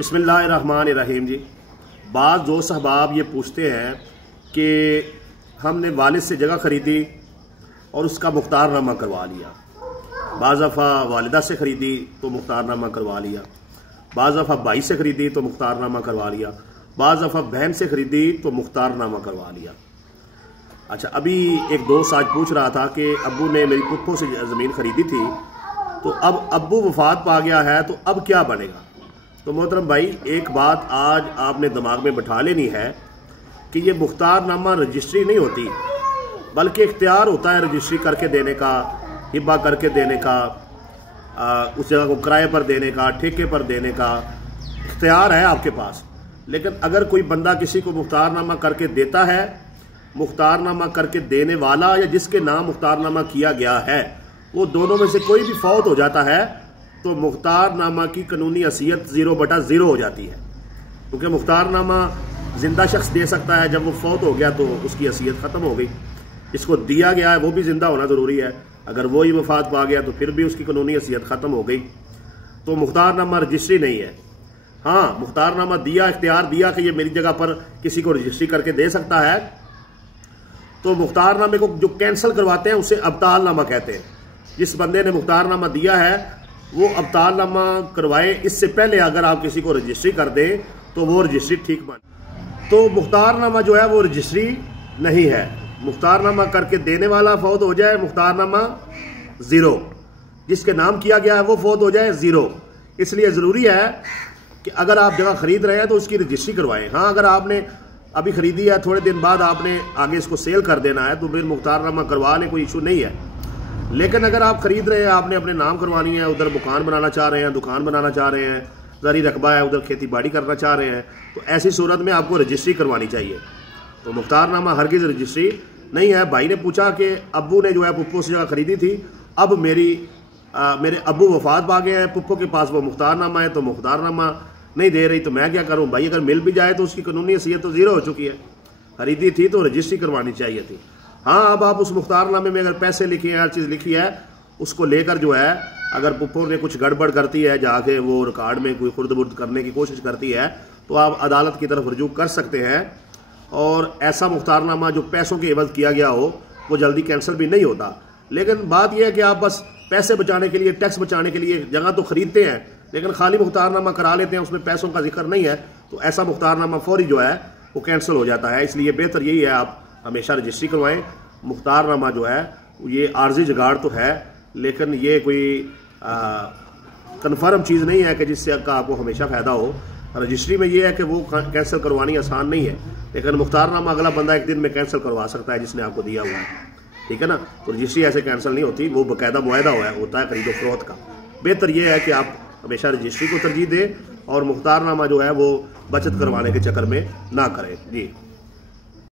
बिस्मिल्लाहिर्रहमानिर्रहीम जी। बाज़ दोस्त अहबाब ये पूछते हैं कि हमने वालिद से जगह ख़रीदी और उसका मुख्तारनामा करवा लिया। बाज़ दफ़ा वालिदा से ख़रीदी तो मुख्तारनामा करवा लिया, बाज़ दफ़ा भाई से ख़रीदी तो मुख्तारनामा करवा लिया, बाज़ दफ़ा बहन से ख़रीदी तो मुख्तारनामा करवा लिया। अच्छा, अभी एक दोस्त आज पूछ रहा था कि अब्बू ने मेरी पुप्पो से ज़मीन ख़रीदी थी तो अब अब्बू वफ़ात पा गया है तो अब क्या बनेगा। तो मोहतरम भाई, एक बात आज आपने दिमाग में बैठा लेनी है कि ये मुख्तारनामा रजिस्ट्री नहीं होती, बल्कि इख्तियार होता है रजिस्ट्री करके देने का, हिब्बा करके देने का, उस जगह को किराए पर देने का, ठेके पर देने का इख्तियार है आपके पास। लेकिन अगर कोई बंदा किसी को मुख्तारनामा करके देता है, मुख्तारनामा करके देने वाला या जिसके नाम मुख्तारनामा किया गया है वो दोनों में से कोई भी फौत हो जाता है तो मुख्तारनामा की कानूनी हैसियत 0/0 हो जाती है। क्योंकि मुख्तारनामा जिंदा शख्स दे सकता है, जब वो फौत हो गया तो उसकी हैसियत ख़त्म हो गई। जिसको दिया गया है वो भी जिंदा होना ज़रूरी है, अगर वो ही वफात पा गया तो फिर भी उसकी कानूनी हैसियत ख़त्म हो गई। तो मुख्तारनामा रजिस्ट्री नहीं है। हाँ, मुख्तारनामा दिया, इख्तियार दिया कि ये मेरी जगह पर किसी को रजिस्ट्री करके दे सकता है, तो मुख्तारनामे को जो कैंसिल करवाते हैं उसे अब्तालनामा कहते हैं। जिस बंदे ने मुख्तारनामा दिया है वो अब्तालनामा करवाए, इससे पहले अगर आप किसी को रजिस्ट्री कर दें तो वो रजिस्ट्री ठीक बन। तो मुख्तारनामा जो है वो रजिस्ट्री नहीं है। मुख्तारनामा करके देने वाला फौत हो जाए, मुख्तारनामा 0, जिसके नाम किया गया है वो फौत हो जाए 0। इसलिए ज़रूरी है कि अगर आप जगह खरीद रहे हैं तो उसकी रजिस्ट्री करवाएं। हाँ, अगर आपने अभी खरीदी है, थोड़े दिन बाद आपने आगे इसको सेल कर देना है तो फिर मुख्तारनामा करवा लें, कोई इशू नहीं है। लेकिन अगर आप खरीद रहे हैं, आपने अपने नाम करवानी है, उधर मकान बनाना चाह रहे हैं, दुकान बनाना चाह रहे हैं, ज़री रकबा है, उधर खेती बाड़ी करना चाह रहे हैं, तो ऐसी सूरत में आपको रजिस्ट्री करवानी चाहिए। तो मुख्तारनामा हरगिज़ रजिस्ट्री नहीं है। भाई ने पूछा कि अब्बू ने जो है पुप्पो से जगह खरीदी थी, अब मेरे अब्बू वफात पा गए हैं, पुप्पो के पास वो मुख्तारनामा है तो मुख्तारनामा नहीं दे रही, तो मैं क्या करूँ भाई। अगर मिल भी जाए तो उसकी कानूनी हैसियत तो 0 हो चुकी है। खरीदी थी तो रजिस्ट्री करवानी चाहिए थी। हाँ, अब आप उस मुख्तारनामे में अगर पैसे लिखी हैं, हर चीज़ लिखी है, उसको लेकर जो है अगर पुप्पो ने कुछ गड़बड़ करती है, जाके वो रिकॉर्ड में कोई खुर्द-बुर्द करने की कोशिश करती है, तो आप अदालत की तरफ रुजू कर सकते हैं। और ऐसा मुख्तारनामा जो पैसों के एवज किया गया हो वो जल्दी कैंसिल भी नहीं होता। लेकिन बात यह है कि आप बस पैसे बचाने के लिए, टैक्स बचाने के लिए जगह तो खरीदते हैं, लेकिन खाली मुख्तारनामा करा लेते हैं, उसमें पैसों का जिक्र नहीं है, तो ऐसा मुख्तारनामा फौरी जो है वो कैंसिल हो जाता है। इसलिए बेहतर यही है आप हमेशा रजिस्ट्री करवाएं। मुख्तारनामा जो है ये आर्जी जुगाड़ तो है, लेकिन ये कोई कन्फर्म चीज़ नहीं है कि जिससे आपको हमेशा फ़ायदा हो। रजिस्ट्री में ये है कि वो कैंसिल करवानी आसान नहीं है, लेकिन मुख्तारनामा अगला बंदा एक दिन में कैंसिल करवा सकता है जिसने आपको दिया हुआ है, ठीक है ना। तो रजिस्ट्री ऐसे कैंसिल नहीं होती, वो बाकायदा मुआहदा होता है खरीदो फरोख्त का। बेहतर ये है कि आप हमेशा रजिस्ट्री को तरजीह दें और मुख्तारनामा जो है वो बचत करवाने के चक्कर में ना करें जी।